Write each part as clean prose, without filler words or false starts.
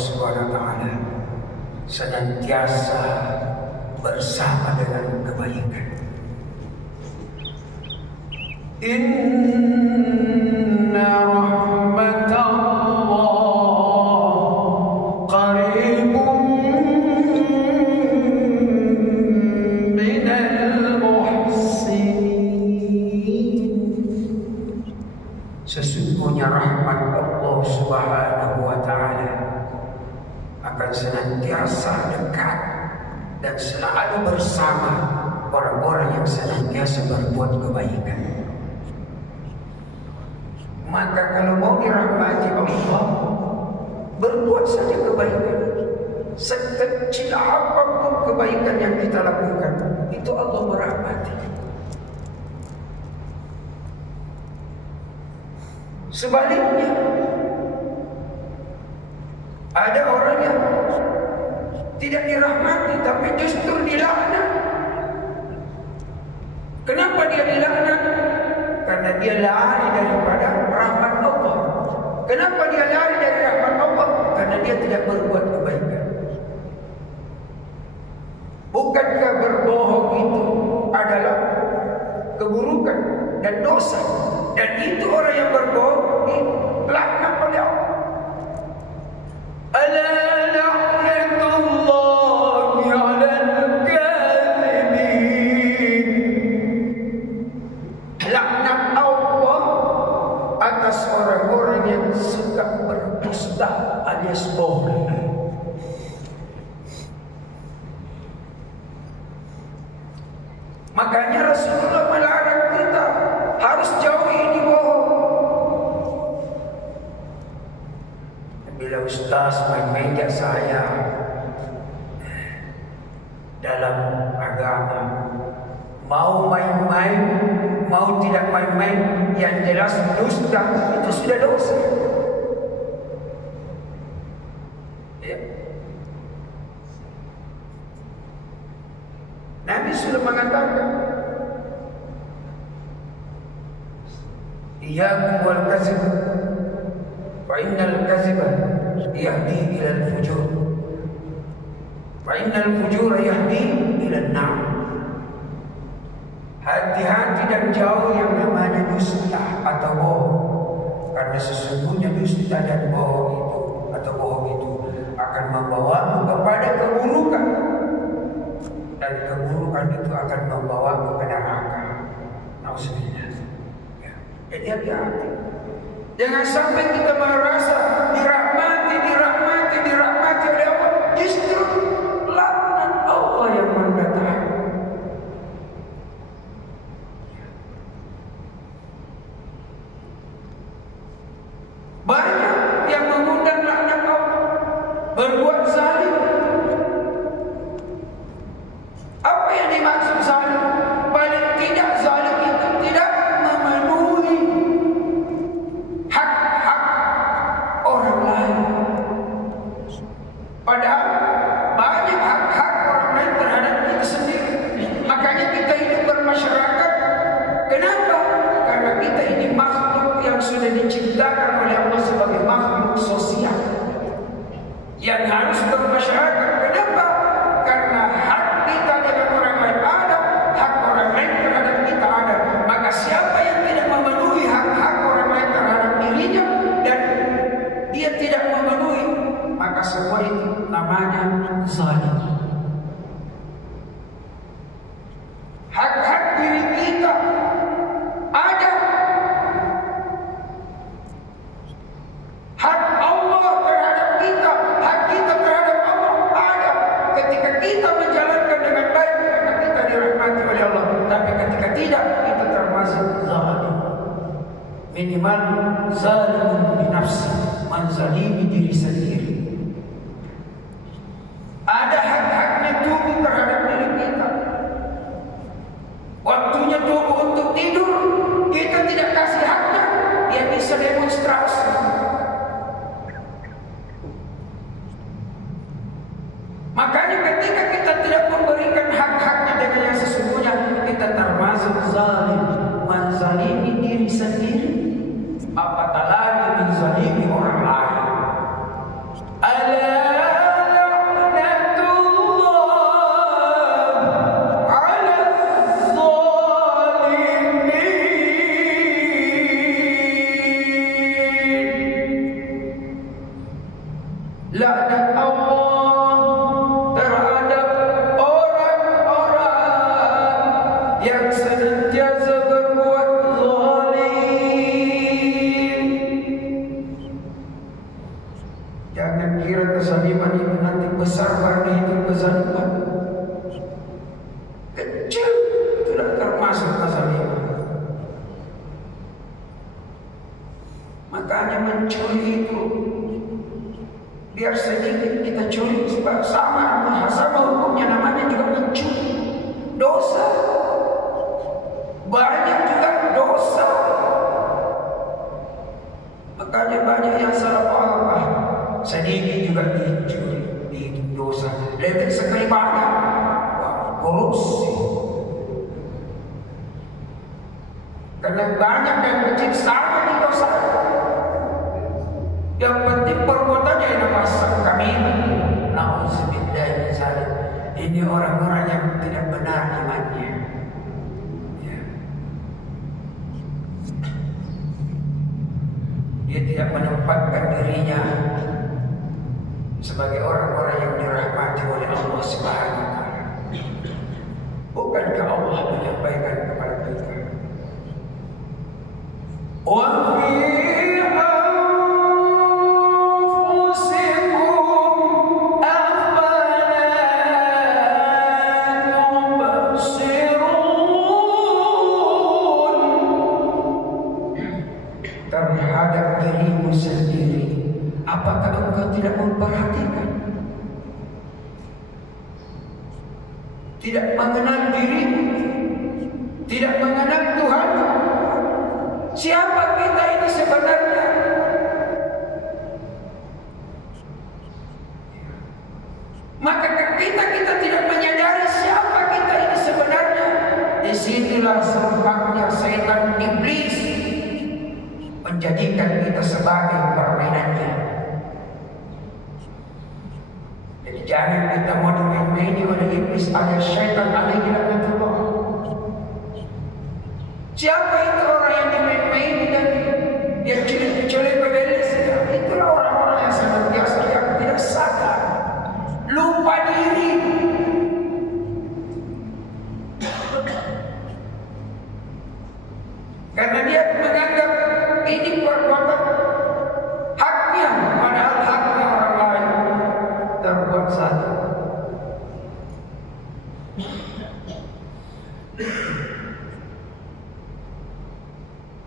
Subhanahu wa taala senantiasa bersama dengan kebaikan. Inna rahmatallah qaribun minal muhsinin. Sesungguhnya rahmat Allah Subhanahu wa taala akan senantiasa dekat dan selalu bersama orang-orang yang senantiasa berbuat kebaikan. Maka kalau mau dirahmati Allah, berbuat saja kebaikan. Sekecil apapun kebaikan yang kita lakukan, itu Allah merahmati. Sebaliknya, ada orang yang tidak dirahmati tapi justru dilaknat. Kenapa dia dilaknat? Karena dia lari daripada rahmat Allah. Kenapa dia lari dari rahmat Allah? Karena dia tidak berbuat kebaikan. Bukankah berbohong itu adalah keburukan dan dosa? Dan itu orang yang berbohong dilaknat oleh Allah. Ala la'natullahi 'alal kadhibin. Laknat Allah atas orang-orang yang suka berdusta alias bohong. Makanya Rasulullah melarang kita harus jauhi ini bohong. Bila ustaz main-main saya dalam agama, mau main-main, mau tidak main-main, yang jelas dusta itu sudah dosa. Ya. Nabi sudah mengatakan, iyyakum wal kadzib fa innal kadziba yahdi ila al-fujur wa innal fujura yahdi ila an-nar. Hati-hati dan jauh yang namanya dusta atau bohong, karena sesungguhnya dusta dan bohong itu atau bohong itu akan membawamu kepada keburukan, dan keburukan itu akan membawamu ke neraka. Nauzubillah. Jadi hati-hati. Jangan sampai kita merasa dirahmati oleh Allah, justru laknat Allah yang mendatangi. Banyak yang mengundang laknat Allah, berbuat zalim. Apa yang dimaksud zalim? Paling tidak zalim itu tidak memenuhi hak-hak orang lain. Padahal banyak hak-hak orang lain terhadap kita sendiri. Makanya kita hidup bermasyarakat. Kenapa? Karena kita ini makhluk yang sudah diciptakan oleh Allah sebagai makhluk sosial yang harus bermasyarakat. Kenapa? Karena hak kita dengan orang lain ada, hak orang lain terhadap kita ada. Maka siapa yang tidak memenuhi hak-hak orang lain terhadap dirinya dan dia tidak memenuhi, maka semua itu namanya zalim. Hak-hak diri kita ada, hak Allah terhadap kita, hak kita terhadap Allah ada. Ketika kita menjalankan dengan baik, maka kita dirahmati oleh Allah. Tapi ketika tidak, kita termasuk zalim. Minimal zalimun bi nafsi, menzalimi diri sendiri. Ada hak-haknya tubuh terhadap diri kita. Waktunya tubuh untuk tidur, kita tidak kasih haknya, dia bisa demonstrasi. Makanya ketika kita tidak memberikan hak-haknya dengan yang sesungguhnya, kita termasuk zalim, menzalimi diri sendiri, apatah lagi menzalimi orang lain. Ala Makanya mencuri itu biar sedikit kita curi, sebab sama hukumnya, namanya juga mencuri. Dosa. Banyak juga dosa. Makanya banyak yang salah paham. Sedikit juga dicuri, itu dosa. Lebih sekali banyak. Korupsi. Karena banyak dan kecil sama di dosa. Yang penting perbuatannya yang masak kami. Nauzubillah min zalik. Ini orang-orang yang tidak benar imannya. Ya. Dia tidak menempatkan dirinya sebagai orang-orang yang dirahmati oleh Allah Subhanahu wa taala. Bukankah Allah menyampaikan kepada kita? Wa terhadap dirimu sendiri, apakah engkau tidak memperhatikan? Tidak mengenal dirimu, tidak mengenal Tuhan. Siapa kita ini sebenarnya? Maka kita tidak menyadari siapa kita ini sebenarnya. Disinilah sempatnya setan iblis menjadikan kita sebagai permainannya. Jadi jangan kita mau dimaini oleh iblis alias syaitan alaihi laknatullah. Siapa itu orang yang dimaini dan yang cilik-cilik bebelis? Itulah orang-orang yang senantiasa yang tidak sadar, lupa diri. Karena dia menganggap ini perbuatan haknya, padahal haknya orang lain terbuat salah.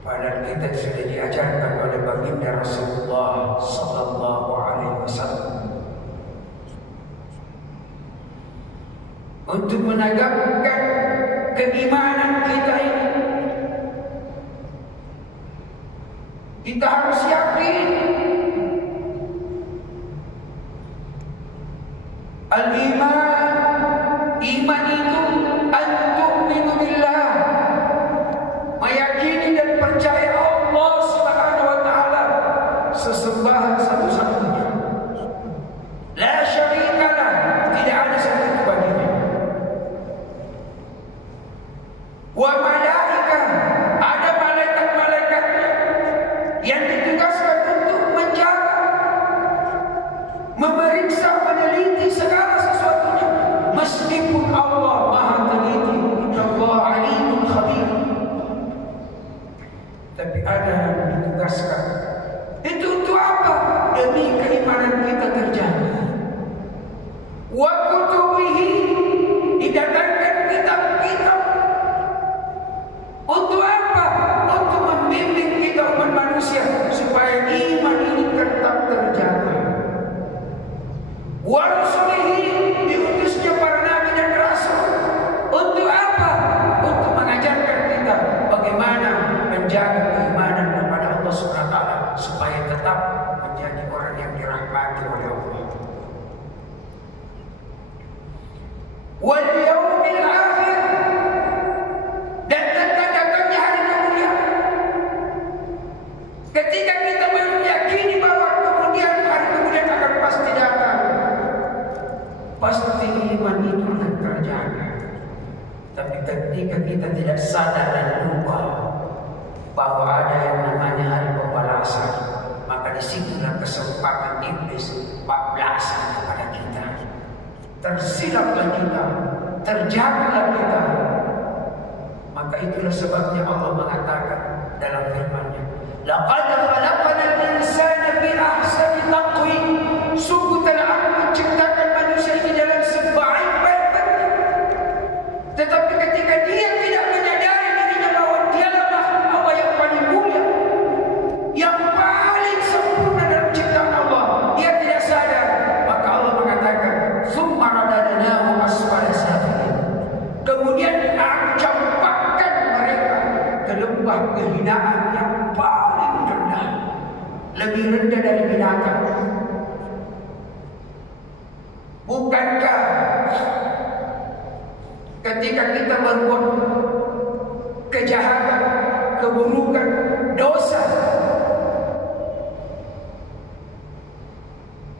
Padahal kita sudah diajarkan oleh baginda Rasulullah Sallallahu Alaihi Wasallam untuk menegakkan keimanan kita ini. Kita harus yakin iman itu antu'minu billah, meyakini dan percaya Allah Subhanahu wa taala sesembahan satu-satunya. La syarikalah, tidak ada sekutu baginya. Wa malaikah, ada malaikat-malaikatnya yang ditugaskan untuk menjaga, memeriksa, meneliti segala sesuatunya. Meskipun Allah Maha Teliti, Allah Alimul Khabir, tapi ada yang ditugaskan. Itu untuk apa? Demi keimanan kita terjaga. Wa kutubihi, didatangkan kitab-kitab. Untuk apa? Untuk membimbing kita umat manusia supaya iman ini tetap terjaga. Wa rusulihi, diutusnya para nabi dan rasul. Untuk apa? Untuk mengajarkan kita bagaimana menjaga keimanan kepada Allah Subhanahu wa taala supaya tetap menjadi orang yang dirahmati oleh Allah. Wal yaumil akhir, dan tentang datangnya hari kemudian. Ketika kita meyakini bahwa kemudian hari kemudian akan pasti datang, pasti iman itu akan terjaga. Tapi ketika kita tidak sadar dan lupa bahwa ada yang namanya hari pembalasan, maka disitulah kesempatan iblis bablasan kepada kita. Tersilaplah kita, terjatuhlah kita. Maka itulah sebabnya Allah mengatakan dalam firman-Nya, laqad khalaqnal insana fi ahsani taqwim. Sungguh telah Aku menciptakan manusia ini dalam sebaik-baik bentuk. Tetapi ketika dia tidak menyadari dirinya bahwa dialah makhluk Allah yang paling mulia, yang paling kehinaan yang paling rendah, lebih rendah dari binatang. Bukankah ketika kita berbuat kejahatan, keburukan, dosa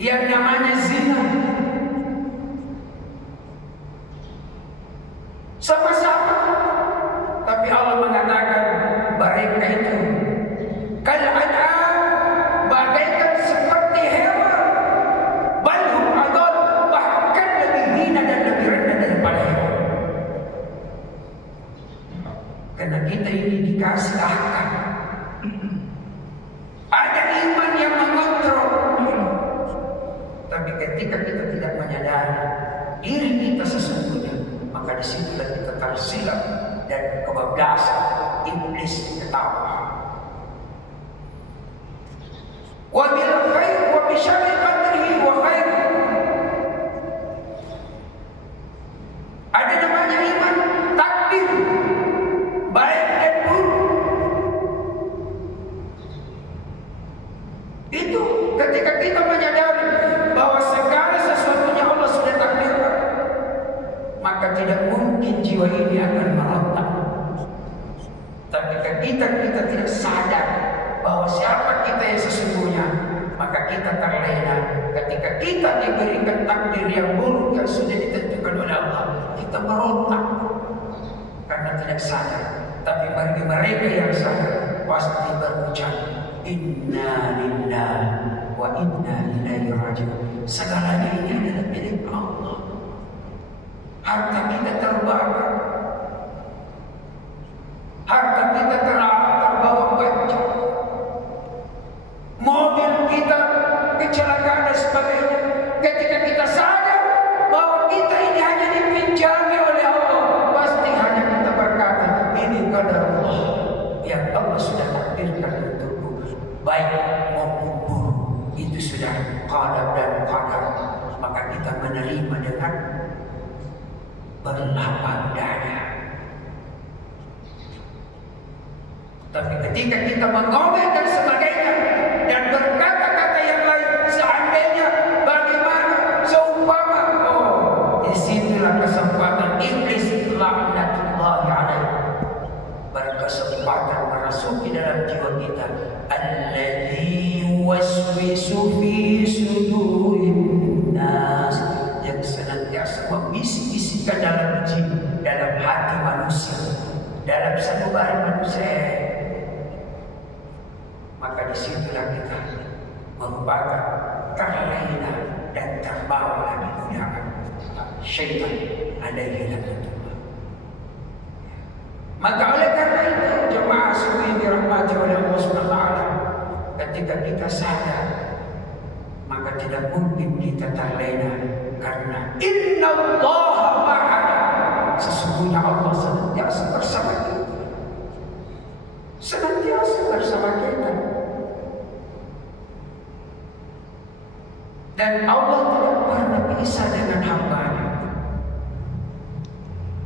yang namanya zina, sama-sama, tapi Allah mengatakan mereka itu kal'an'am, bagaikan seperti hewan, balhum adall, bahkan lebih hina dan lebih rendah daripada hewan. Karena kita ini dikasih akal, ada iman yang mengontrol, tapi ketika kita tidak menyadari diri kita sesungguhnya, maka disitulah kita tersilap dan kebablasan iblis ketawa. Wa bil khair wa bi syarri qadrihi wa khair. Ada namanya iman takdir, baik dan buruk. Itu ketika kita menyadari bahwa segala sesuatunya Allah sudah takdirkan, maka tidak mungkin jiwa ini akan merontak. Tapi ketika kita tidak sadar bahwa siapa kita yang sesungguhnya, maka kita terlena. Ketika kita diberikan takdir yang buruk yang sudah ditentukan oleh Allah, kita merontak karena tidak sadar. Tapi bagi mereka yang sadar, pasti berucap, Inna lillahi wa inna ilaihi raji'un. Segalanya ini adalah milik Allah. Harta kita terbakar, harta kita terbawa banjir, mobil kita kecelakaan dan sebagainya. Ketika kita sadar bahwa kita ini hanya dipinjami oleh Allah, pasti hanya kita berkata, ini qadar Allah yang Allah sudah takdirkan untukku, baik maupun buruk. Itu sudah qadar dan qadar. Maka kita menerima dengan berlapang dada. Tapi ketika kita mengomel dan sebagainya dan berkata-kata yang lain, seandainya, bagaimana, seumpama, disinilah kesempatan iblis laknatullahi alaihi berkesempatan merasuki dalam jiwa kita. Alladzi yuwaswisu fi sudurin nas, yang senantiasa membisik-bisikkan dalam hati manusia, dalam sanubari manusia. Maka disitulah kita merupakan terlena dan terbawa lagi godaan syaitan alaihi laknatullah. Maka oleh karena itu, jemaah sekalian dirahmati oleh Allah Subhanahu wa taala, ketika kita sadar, maka tidak mungkin kita terlena, karena innallaha ma'ana, sesungguhnya Allah senantiasa bersama kita, senantiasa bersama kita. Dan Allah tidak pernah pisah dengan hamba-Nya.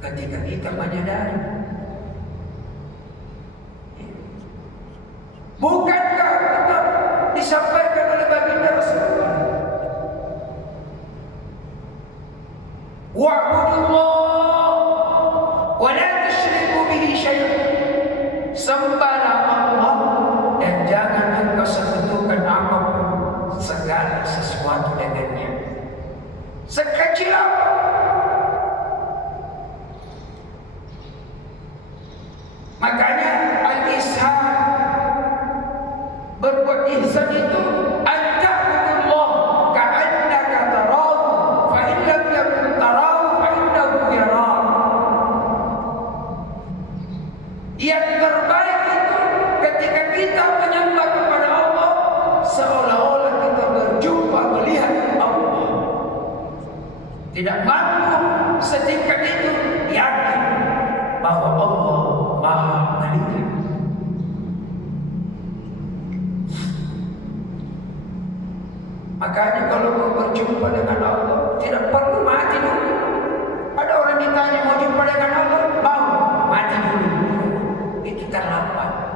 Ketika kita menyadari, bukankah kita disampaikan oleh baginda Rasulullah, wa'budullah wa la tusyriku bihi syai'an, sembahlah Allah dan jangan engkau sekutukan apapun, segala sesuatu dengannya, sekecil apa. Makanya al-ihsan, berbuat ihsan itu an-ta'budullah ka'annaka tarahu fa in lam yakun tarahu fa innahu yarak. Yang terbaik itu ketika kita menyembah kepada Allah seolah-olah kita berjumpa melihat Allah. Tidak mampu setingkat itu yakin bahwa Allah Maha melihat. Makanya kalau mau berjumpa dengan Allah, tidak perlu mati dulu. Ada orang ditanya mau jumpa dengan Allah, mau mati dulu. Itu terlambat.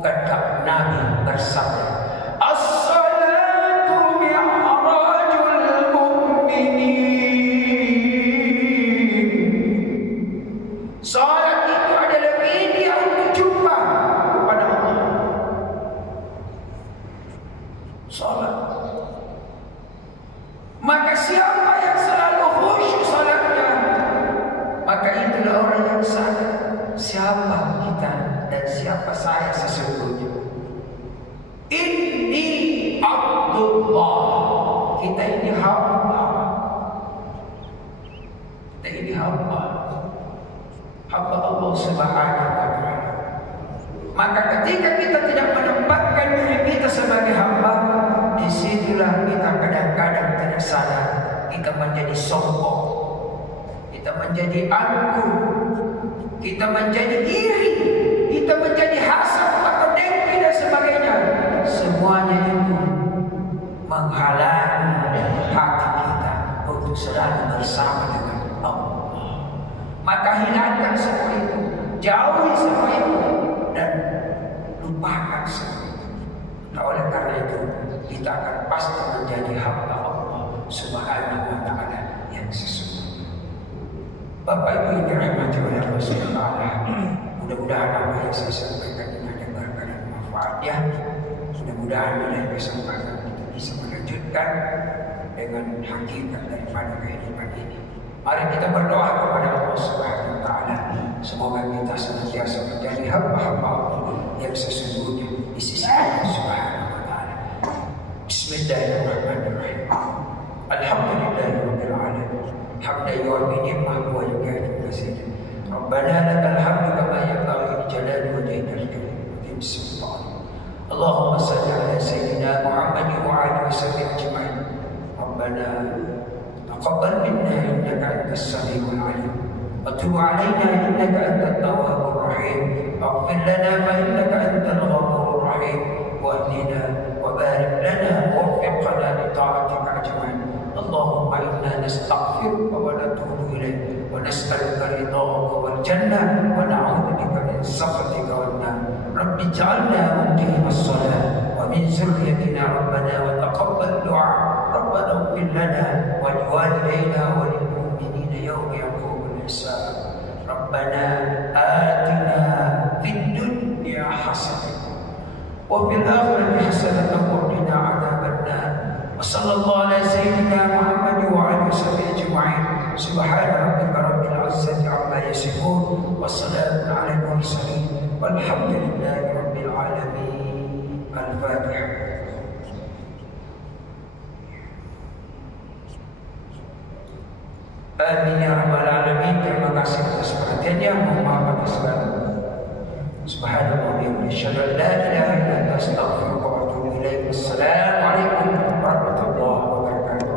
Bukankah Nabi bersabda, "As-salatu mi'rajul mu'minin." Salat itu adalah media untuk jumpa kepada Allah. Salat. Maka siapa yang selalu khusyuk salatnya, maka itulah orang yang sadar siapa kita dan siapa saya sesungguhnya. Inni Abdullah. Kita ini hamba. Kita ini hamba. Hamba Allah Subhanahu wa ta'ala. Maka ketika kita tidak menempatkan diri kita sebagai hamba, disitulah kita kadang-kadang tidak sadar kita menjadi sombong, kita menjadi angkuh, kita menjadi iri, kita menjadi hasad atau dengki dan sebagainya. Semuanya itu menghalangi hati kita untuk selalu bersama dengan Allah. Maka hilangkan semua itu, jauhi semua itu, dan lupakan semua itu. Nah, oleh karena itu kita akan pasti menjadi hamba Allah Subhanahu wa ta'ala yang sesungguhnya. Bapak Ibu yang dirahmati oleh Allah Subhanahu wa ta'ala, mudah-mudahan apa yang saya sampaikan ini ada berkah dan manfaatnya. Mudah-mudahan ini yang disampaikan kita bisa melanjutkan dengan hakikat daripada kehidupan ini. Mari kita berdoa kepada Allah Subhanahu wa ta'ala, semoga kita senantiasa menjadi hamba-hamba Allah yang sesungguhnya di sisi Allah Subhanahu wa ta'ala. Bismillahirrahmanirrahim. Alhamdulillahirabbil alamin. Hamdan yu'ti ni'mah wa yukafi mazida. Rabbana lakal hamdu kama yanbaghi li jalali wajhikal karim wa sultan. Allahumma salli ala sayyidina Muhammadin wa alihi wasallam ajma'in. Rabbana taqabbal minna innaka antas samiul alim. Wa tub alaina innaka antat tawwabur rahim. Ighfir lana fa innaka antal ghafurur rahim. Wahdina wa barik lana ووفقنا لطاعتك أجمعين. اللهم إنا نستغفرك ونتوب إليك ونسألك رضاك والجنة ونعوذ بك من سخطك والنار. رب اجعلنا مقيم الصلاة ومن ذريتنا ربنا وتقبل دعاء. ربنا اغفر لنا ولوالدينا وللمؤمنين يوم يقوم الحساب. ربنا آتنا في الدنيا حسنة وفي الآخرة حسنة وقنا عذاب النار. وصلى الله على سيدنا محمد وعلى وصحبه أجمعين. سبحان ربك رب العزة عما يصفون وسلام على المرسلين والحمد لله رب العالمين. الفاتحة. Amin ya rabbal alamin. Terima kasih atas perhatiannya. Mohon maaf atas segala. Subhanallah wa bihamdihi, asyhadu an la ilaha illa anta, astaghfiruka wa atubu ilaik. Assalamualaikum warahmatullahi wabarakatuh.